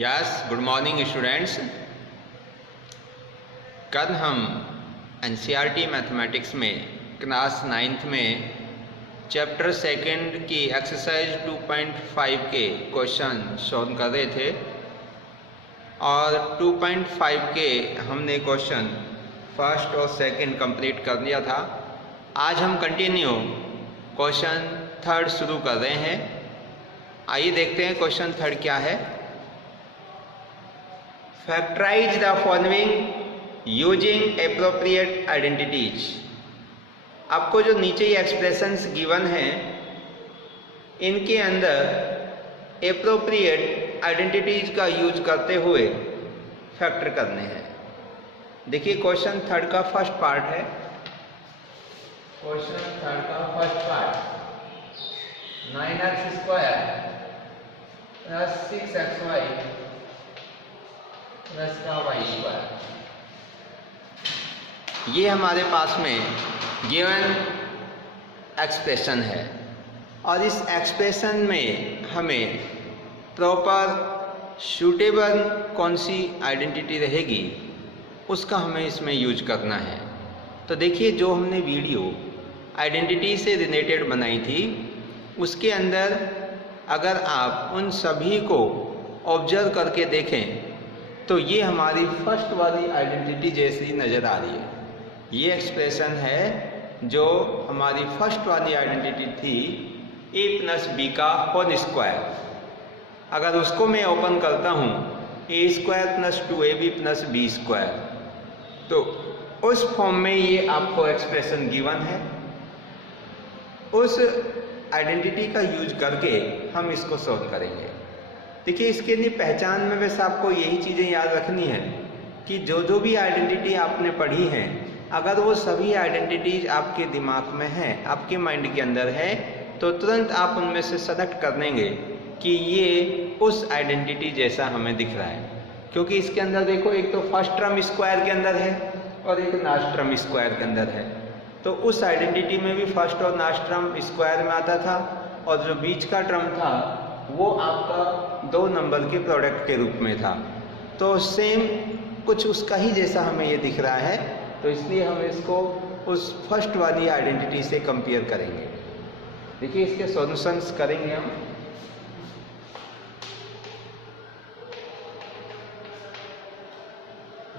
Yes, good morning students. कल हम NCERT mathematics में क्लास 9th में चैप्टर 2 की एक्सरसाइज 2.5 के क्वेश्चन सॉल्व कर रहे थे और 2.5 के हमने क्वेश्चन फर्स्ट और सेकंड कंप्लीट कर लिया था। आज हम कंटिन्यू क्वेश्चन थर्ड शुरू कर रहे हैं। आइए देखते हैं क्वेश्चन थर्ड क्या है। Factorise the following using appropriate identities. आपको जो नीचे ये एक्सप्रेशंस गिवन हैं इनके अंदर एप्रोप्रिएट आइडेंटिटीज का यूज करते हुए फैक्टर करने हैं। देखिए क्वेश्चन थर्ड का फर्स्ट पार्ट है। क्वेश्चन थर्ड का first part 9x square plus 6xy plus का वाई स्क्वायर, ये हमारे पास में गिवन एक्सप्रेशन है और इस एक्सप्रेशन में हमें प्रॉपर सूटेबल कौन सी आइडेंटिटी रहेगी उसका हमें इसमें यूज करना है। तो देखिए जो हमने वीडियो आइडेंटिटी से रिलेटेड बनाई थी उसके अंदर अगर आप उन सभी को ऑब्जर्व करके देखें तो ये हमारी फर्स्ट वाली आइडेंटिटी जैसी नज़र आ रही है। ये एक्सप्रेशन है जो हमारी फर्स्ट वाली आइडेंटिटी थी a प्लस बी का होल स्क्वायर। अगर उसको मैं ओपन करता हूँ a square plus 2ab plus b square, तो उस फॉर्म में ये आपको एक्सप्रेशन गिवन है। उस आइडेंटिटी का यूज करके हम इसको सॉल्व करेंगे। देखिए इसके लिए पहचान में वैसे आपको यही चीज़ें याद रखनी है कि जो भी आइडेंटिटी आपने पढ़ी है अगर वो सभी आइडेंटिटीज आपके दिमाग में हैं, आपके माइंड के अंदर है, तो तुरंत आप उनमें से सेलेक्ट कर लेंगे कि ये उस आइडेंटिटी जैसा हमें दिख रहा है। क्योंकि इसके अंदर देखो एक तो फर्स्ट टर्म स्क्वायर के अंदर है और एक लास्ट टर्म स्क्वायर के अंदर है। तो उस आइडेंटिटी में भी फर्स्ट और लास्ट टर्म स्क्वायर में आता था और जो बीच का टर्म था वो आपका 2 नंबर के प्रोडक्ट के रूप में था। तो सेम कुछ उसका ही जैसा हमें ये दिख रहा है, तो इसलिए हम इसको उस फर्स्ट वाली आइडेंटिटी से कंपेयर करेंगे। देखिए इसके सॉल्यूशंस करेंगे हम।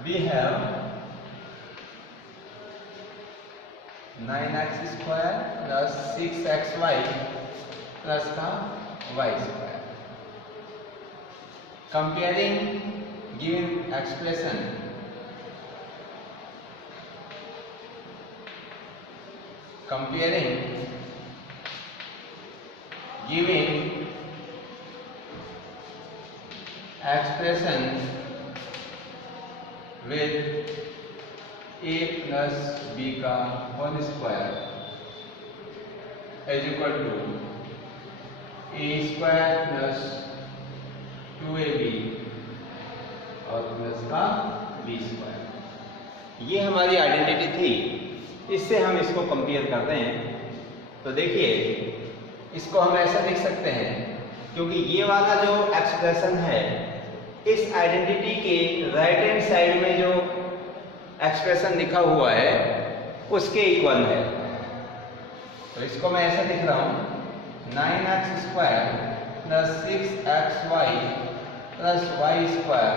We have 9x square plus 6xy plus का y square. Comparing given expression, comparing given expression with a plus b का whole square is equal to a square plus 2ab और plus का b square. ये हमारी identity थी, इससे हम इसको कंपेयर करते हैं। तो देखिए इसको हम ऐसा लिख सकते हैं क्योंकि ये वाला जो एक्सप्रेशन है इस आइडेंटिटी के राइट हैंड साइड में जो एक्सप्रेशन लिखा हुआ है उसके इक्वल है। तो इसको मैं ऐसा लिख रहा हूँ 9x square plus 6xy plus y square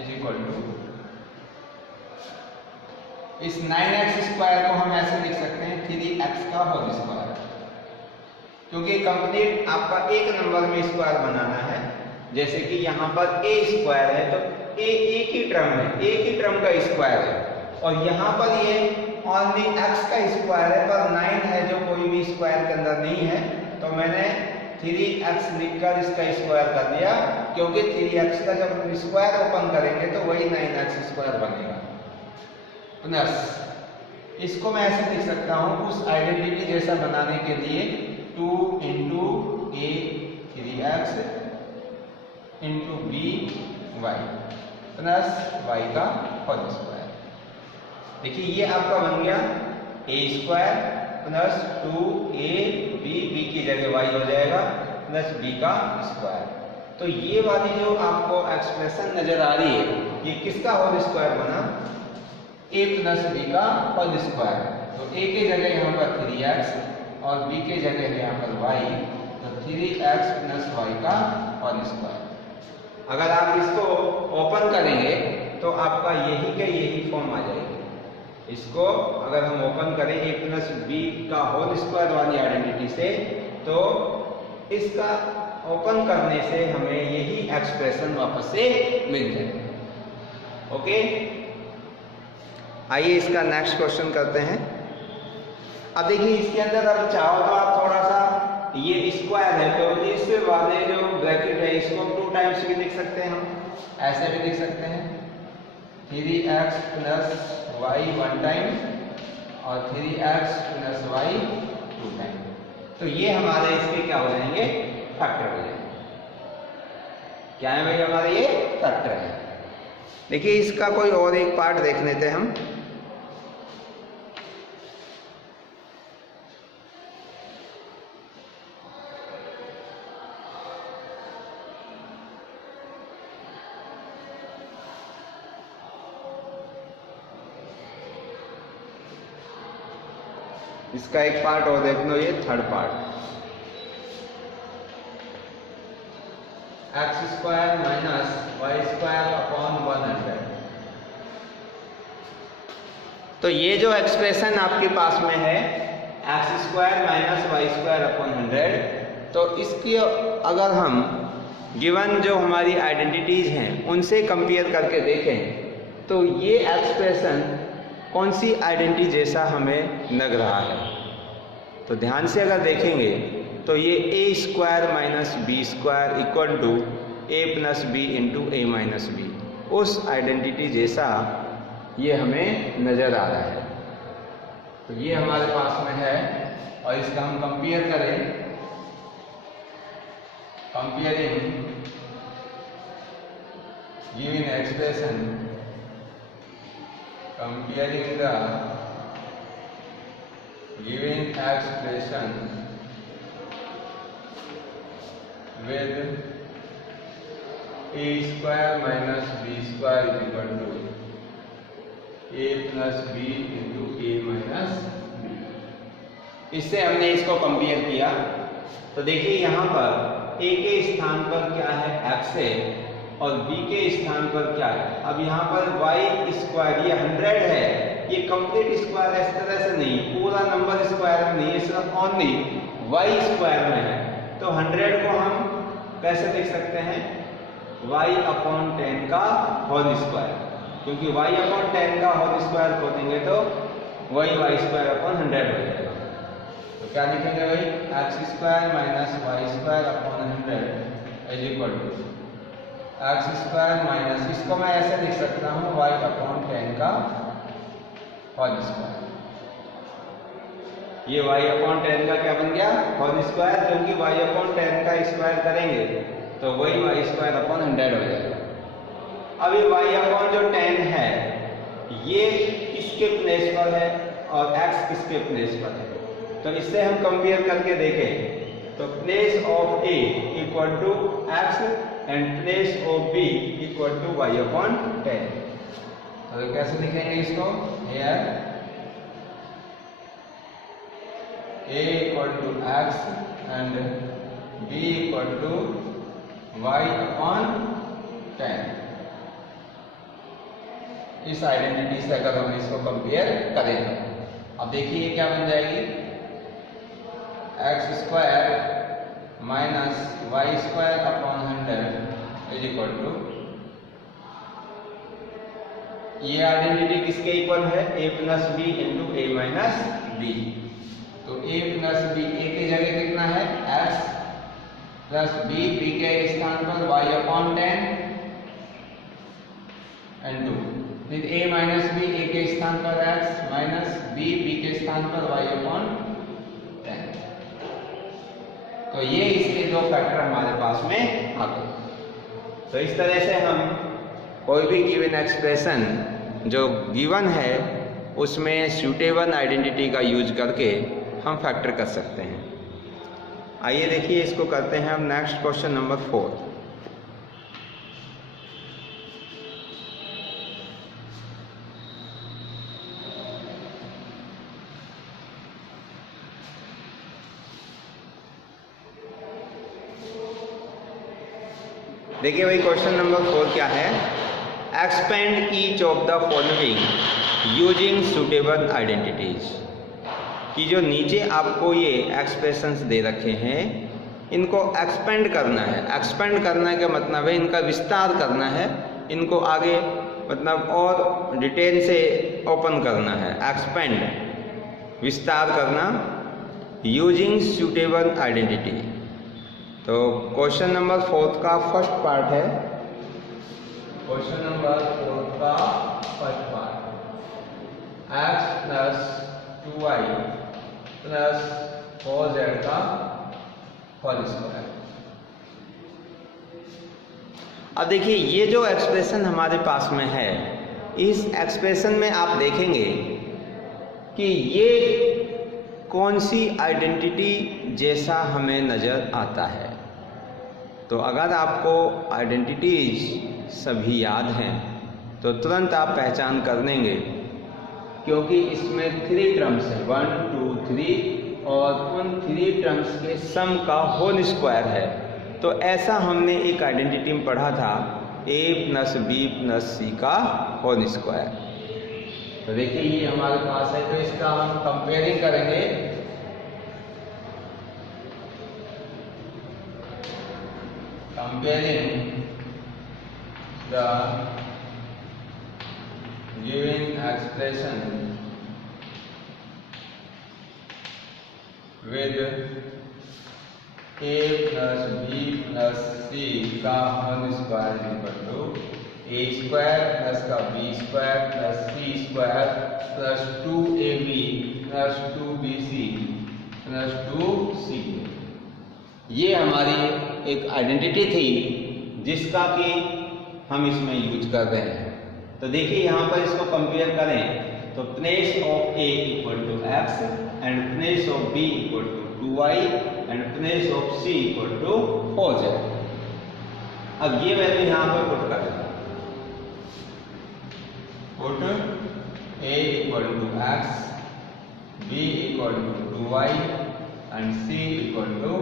is equal to, इस 9x स्क्वायर को हम ऐसे लिख सकते हैं 3x का होल स्क्वायर, क्योंकि कंप्लीट आपका एक नंबर में स्क्वायर बनाना है। जैसे कि यहाँ पर a स्क्वायर है तो a एक ही टर्म है, एक ही टर्म का स्क्वायर है, और यहाँ पर ये ओनली x का स्क्वायर है पर 9 है जो कोई भी स्क्वायर के अंदर नहीं है। तो मैंने 3x लिखकर इसका स्क्वायर कर दिया, क्योंकि 3x का जब स्क्वायर ओपन करेंगे तो वही 9x स्क्वायर बनेगा। प्लस इसको मैं ऐसे लिख सकता हूँ उस आइडेंटिटी जैसा बनाने के लिए 2 into a 3x into b y plus y का होल स्क्वायर। देखिए ये आपका बन गया a square plus 2ab, B की जगह y हो जाएगा प्लस b का स्क्वायर। तो ये वाली जो आपको एक्सप्रेशन नजर आ रही है, ये किसका होल स्क्वायर बना? a प्लस बी का होल स्क्वायर। तो a के जगह यहाँ पर 3x और b के जगह है यहाँ पर y, तो 3x प्लस y का होल स्क्वायर। अगर आप इसको ओपन करेंगे तो आपका यही के यही फॉर्म आ जाएगी। इसको अगर हम ओपन करें a प्लस बी का होल स्क्वायर वाली आइडेंटिटी से, तो इसका ओपन करने से हमें यही एक्सप्रेशन वापस से मिल जाएगा। ओके, आइए इसका नेक्स्ट क्वेश्चन करते हैं। अब देखिए इसके अंदर अब चाहो तो आप थोड़ा सा, ये स्क्वायर है तो इस वाले जो ब्रैकेट है इसको 2 टाइम्स भी लिख सकते हैं, हम ऐसे भी लिख सकते हैं 3x प्लस y 1 टाइम और 3x प्लस y 2 टाइम। तो ये हमारे इसके क्या हो जाएंगे? फैक्टर हो जाएंगे। क्या है भाई? हमारे ये फैक्टर है। देखिए इसका कोई और एक पार्ट देख लेते हैं हम। इसका एक पार्ट और देख लो, ये third part, x square minus y square upon 100। तो ये जो एक्सप्रेशन आपके पास में है x square minus y square upon 100, तो इसकी अगर हम गिवन जो हमारी आइडेंटिटीज हैं उनसे कंपेयर करके देखें तो ये एक्सप्रेशन कौन सी आइडेंटिटी जैसा हमें लग रहा है। तो ध्यान से अगर देखेंगे तो ये A square minus B square equal to A plus B into A minus B, उस आइडेंटिटी जैसा ये हमें नज़र आ रहा है। तो ये हमारे पास में है और इसका हम कंपेयर करें, comparing given expression, comparing the given expression with a square minus b square is equal to a plus b into a minus b। इससे हमने इसको कंपेयर किया तो देखिए यहाँ पर a के स्थान पर क्या है? x है और b के स्थान पर क्या है? अब यहाँ पर y स्क्वायर, ये 100 है, ये कंप्लीट स्क्वायर इस तरह से नहीं, पूरा नंबर स्क्वायर में नहीं है, सिर्फ ओनली y स्क्वायर में है। तो 100 को हम कैसे लिख सकते हैं? y अपॉन 10 का होल स्क्वायर, क्योंकि y अपॉन 10 का होल स्क्वायर को देंगे तो वही y स्क्वायर अपॉन 100 हो जाएगा। तो क्या लिखेंगे भाई? X square minus y square upon 100 is equal to x square minus, इसको मैं ऐसे लिख सकता हूँ y अपॉन 10 का होल स्क्वायर। ये y अपॉन 10 का क्या बन गया? होल स्क्वायर, क्योंकि y अपॉन 10 का स्क्वायर करेंगे तो वही y स्क्वायर अपॉन 100 हो जाएगा। अब ये y अपॉन जो 10 है ये किसके प्लेस पर है और x किसके प्लेस पर है? तो इससे हम कंपेयर करके देखें तो place of a equal to x and place of b equal to y upon 10। तो कैसे लिखेंगे इसको? Here a equal to x and b equal to y upon 10। इस आइडेंटिटी से अगर हम इसको कंपेयर करें, अब देखिए ये क्या बन जाएगी? X square minus y square upon 100 is equal to, ये आइडेंटिटी किसके इक्वल है? a plus B into A minus b. तो a प्लस बी, a की जगह कितना है? x प्लस बी, बी के स्थान पर y अपॉन 10 एंड 2, फिर a माइनस बी, a के स्थान पर x माइनस बी, बी के स्थान पर y अपॉन 10। तो ये इसके दो फैक्टर हमारे पास में आ गए। तो इस तरह से हम कोई भी गिवन एक्सप्रेशन जो गिवन है उसमें सूटेबल आइडेंटिटी का यूज करके हम फैक्टर कर सकते हैं। आइए देखिए इसको करते हैं हम नेक्स्ट क्वेश्चन नंबर 4। देखिए भाई क्वेश्चन नंबर 4 क्या है, expand each of the following using suitable identities. कि जो नीचे आपको ये एक्सप्रेशंस दे रखे हैं इनको एक्सपेंड करना है। एक्सपेंड करने का मतलब है इनका विस्तार करना है, इनको आगे मतलब और डिटेल से ओपन करना है। एक्सपेंड विस्तार करना, यूजिंग सूटेबल आइडेंटिटी। तो क्वेश्चन नंबर 4 का फर्स्ट पार्ट है, क्वेश्चन नंबर 4 का first part, x plus 2y plus 4z का होल स्क्वायर। अब देखिए ये जो एक्सप्रेशन हमारे पास में है, इस एक्सप्रेशन में आप देखेंगे कि ये कौन सी आइडेंटिटी जैसा हमें नज़र आता है। तो अगर आपको आइडेंटिटीज सभी याद हैं तो तुरंत आप पहचान कर लेंगे, क्योंकि इसमें 3 टर्म्स है, 1 2 3, और उन 3 टर्म्स के सम का होल स्क्वायर है। तो ऐसा हमने एक आइडेंटिटी में पढ़ा था, a plus b plus c का होल स्क्वायर। तो देखिए ये हमारे पास है, तो इसका हम कंपेयरिंग करेंगे। Comparing the given expression with a plus b plus c का whole square equal to a square plus का b square plus c square plus 2ab plus 2bc plus 2c। ये हमारी एक आइडेंटिटी थी जिसका कि हम इसमें यूज कर रहे हैं। तो देखिए यहाँ पर इसको कंपेयर करें तो place of a equal to x and place of b equal to 2y and place of c equal to 4z। अब ये वैल्यू यहाँ पर पुट करें, put a equal to x, b equal to 2y and c equal to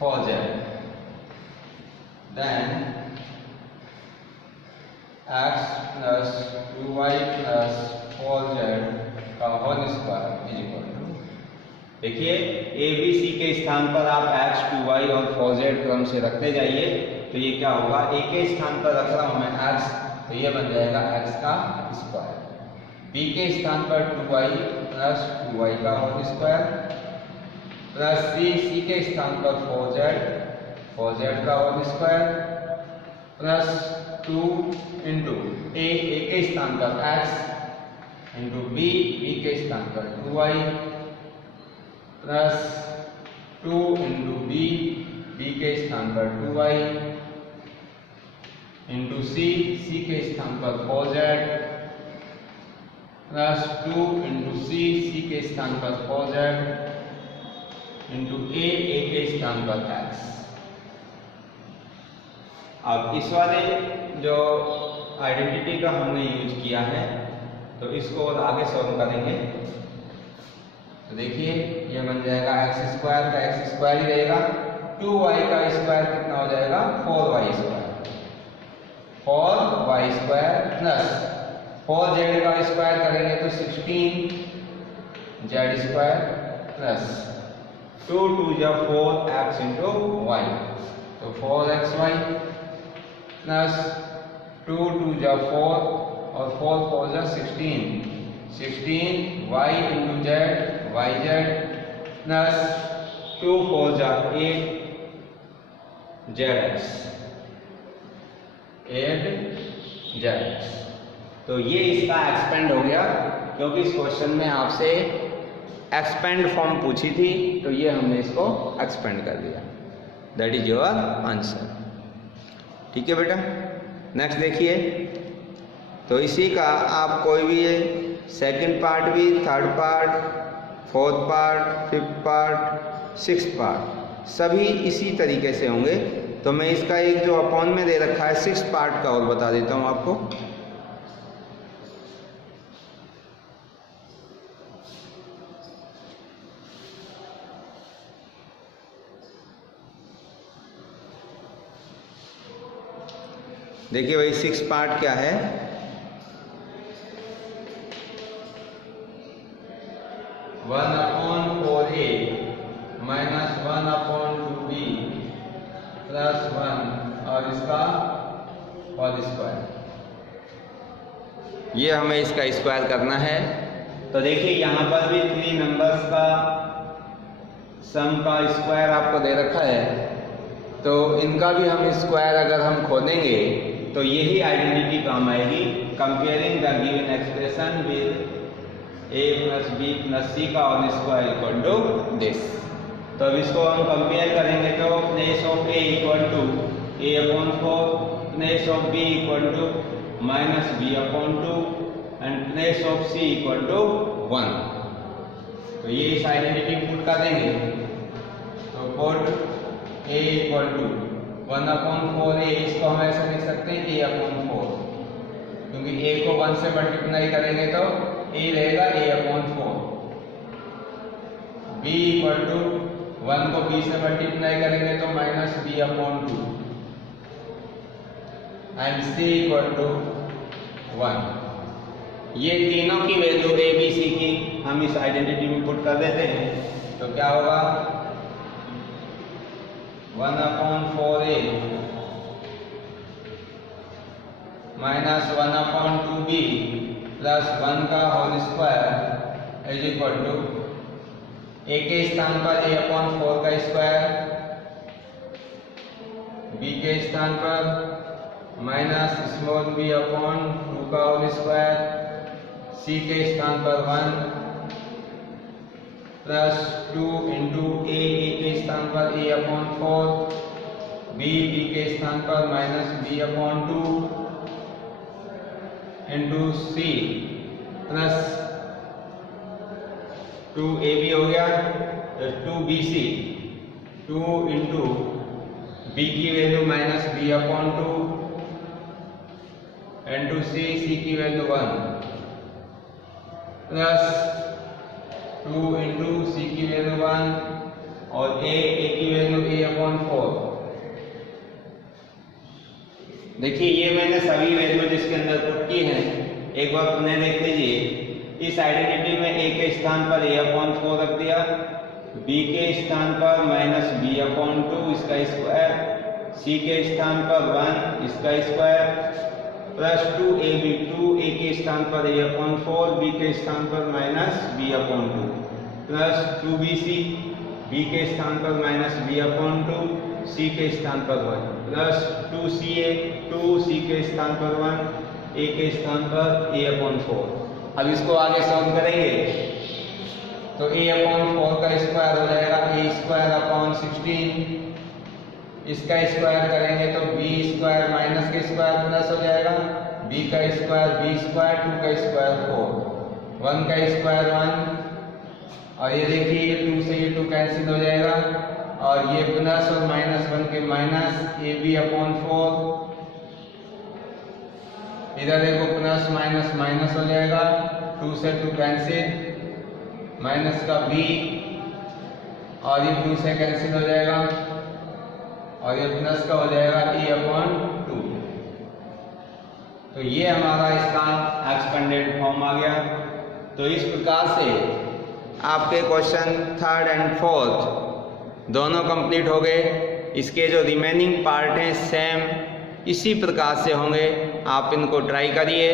4z। Then x plus 2y plus 4z का whole square is equal to, देखिए a b c के स्थान पर आप x 2y और 4z क्रम से रखते जाइए। तो ये क्या होगा, a के स्थान पर रख रहा हूं मैं x, तो ये बन जाएगा x का स्क्वायर। b के स्थान पर 2y प्लस 2y का होल स्क्वायर प्लस c के स्थान पर 4z का whole square plus 2 into a के स्थान पर x इंटू b के स्थान पर 2y प्लस 2 इंटू b के स्थान पर 2y इंटू c के स्थान पर 4z प्लस 2 इंटू c के स्थान पर 4z इंटू a के स्थान पर x। अब इस वाले जो आइडेंटिटी का हमने यूज किया है तो इसको और आगे सॉल्व करेंगे। तो देखिए ये बन जाएगा एक्स स्क्वायर का एक्स स्क्वायर ही रहेगा, 2y का स्क्वायर कितना हो जाएगा 4y square, 4y square plus 4z का स्क्वायर करेंगे तो 16z स्क्वायर प्लस 2 2 जा 4x इंटू y, तो 4xy प्लस 2 2 जा 4 और 4 4 जा 16 y into z yz plus 2 4 जा 8 zx 8zx। तो ये इसका एक्सपेंड हो गया, क्योंकि इस क्वेश्चन में आपसे एक्सपेंड फॉर्म पूछी थी तो ये हमने इसको एक्सपेंड कर दिया। That is your answer. ठीक है बेटा, नेक्स्ट देखिए। तो इसी का आप कोई भी सेकंड पार्ट भी, third part, fourth part, fifth part, sixth part सभी इसी तरीके से होंगे। तो मैं इसका एक जो अपॉन में दे रखा है सिक्स्थ पार्ट का और बता देता हूँ आपको। देखिए भाई 6 पार्ट क्या है, one upon 4a minus 1 upon 2b plus 1 और इसका होल स्क्वायर। ये हमें इसका स्क्वायर करना है। तो देखिए यहाँ पर भी 3 नंबर्स का सम का स्क्वायर आपको दे रखा है, तो इनका भी हम स्क्वायर अगर हम खोलेंगे तो यही आइडेंटिटी काम आएगी, comparing the given expression with a plus b plus c का whole square equal to this. तो अब इसको हम कंपेयर करेंगे तो place of a equal to a upon 4, place of b equal to minus b upon 2 and place of c equal to 1। तो ये इस आइडेंटिटी पुट कर देंगे। तो put a equal to 1 upon 4a, इसको हम ऐसे लिख सकते हैं a अपॉन 4, क्योंकि a को 1 से मल्टीप्लाई करेंगे तो a रहेगा a upon 4। b equal to 1 को b से मल्टीप्लाई करेंगे तो minus b upon 2 and c equal to 1। ये तीनों की वैल्यू a b c की हम इस आइडेंटिटी में पुट कर देते हैं। तो क्या होगा, 1 upon 4a minus 1 upon 2b plus 1 का whole square is equal to a के स्थान पर a अपॉन 4 का स्क्वायर, b के स्थान पर माइनस स्मॉल b अपॉन 2 का होल स्क्वायर, c के स्थान पर 1 प्लस 2 इंटू a के स्थान पर a अपॉन 4, b के स्थान पर minus b upon 2 into c plus 2ab हो गया, 2bc, 2 इंटू b की value minus b upon 2 into c की वैल्यू 1 प्लस 2 इंटू c की वैल्यू 1 और a की वैल्यू a अपॉन 4। देखिए ये मैंने सभी वैल्यू जिसके अंदर पुट की हैं, एक बार पुनः देख लीजिए। इस आइडेंटिटी में a के स्थान पर a अपॉन 4 रख दिया, b के स्थान पर माइनस b अपॉन 2 इसका स्क्वायर, c के स्थान पर 1 इसका स्क्वायर प्लस 2ab, 2a के स्थान पर a अपॉन 4, b के स्थान पर minus b upon 2 plus 2bc, b के स्थान पर माइनस b अपॉन 2, c के स्थान पर 1 प्लस 2ca, 2c के स्थान पर 1, a के स्थान पर a अपॉन 4। अब इसको आगे सॉल्व करेंगे तो a अपॉन 4 का स्क्वायर हो जाएगा a स्क्वायर अपॉन 16, इसका स्क्वायर करेंगे तो b स्क्वायर माइनस के स्क्वायर प्लस हो जाएगा, b का स्क्वायर b स्क्वायर, 2 का स्क्वायर 4, 1 का स्क्वायर 1 और ये देखिए ये 2 से ये 2 कैंसिल हो जाएगा और ये प्लस और माइनस 1 के माइनस ab अपॉन 4, इधर देखो प्लस माइनस माइनस हो जाएगा, 2 से 2 कैंसिल, माइनस का b और ये 2 से कैंसिल हो जाएगा और ये प्लस का हो जाएगा e अपॉन 2। तो ये हमारा इसका एक्सपेंडेड फॉर्म आ गया। तो इस प्रकार से आपके क्वेश्चन 3rd एंड 4th दोनों कंप्लीट हो गए। इसके जो रिमेनिंग पार्ट हैं सेम इसी प्रकार से होंगे। आप इनको ट्राई करिए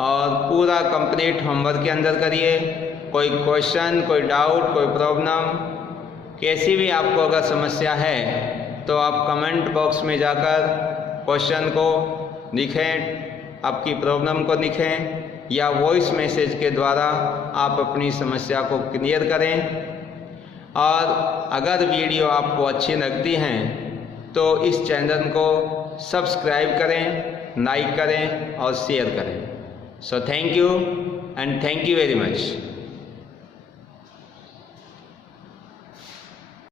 और पूरा कंप्लीट होमवर्क के अंदर करिए। कोई क्वेश्चन, कोई डाउट, कोई प्रॉब्लम, कैसी भी आपको अगर समस्या है तो आप कमेंट बॉक्स में जाकर क्वेश्चन को लिखें, आपकी प्रॉब्लम को लिखें या वॉइस मैसेज के द्वारा आप अपनी समस्या को क्लियर करें। और अगर वीडियो आपको अच्छी लगती हैं तो इस चैनल को सब्सक्राइब करें, लाइक करें और शेयर करें। So thank you and thank you very much.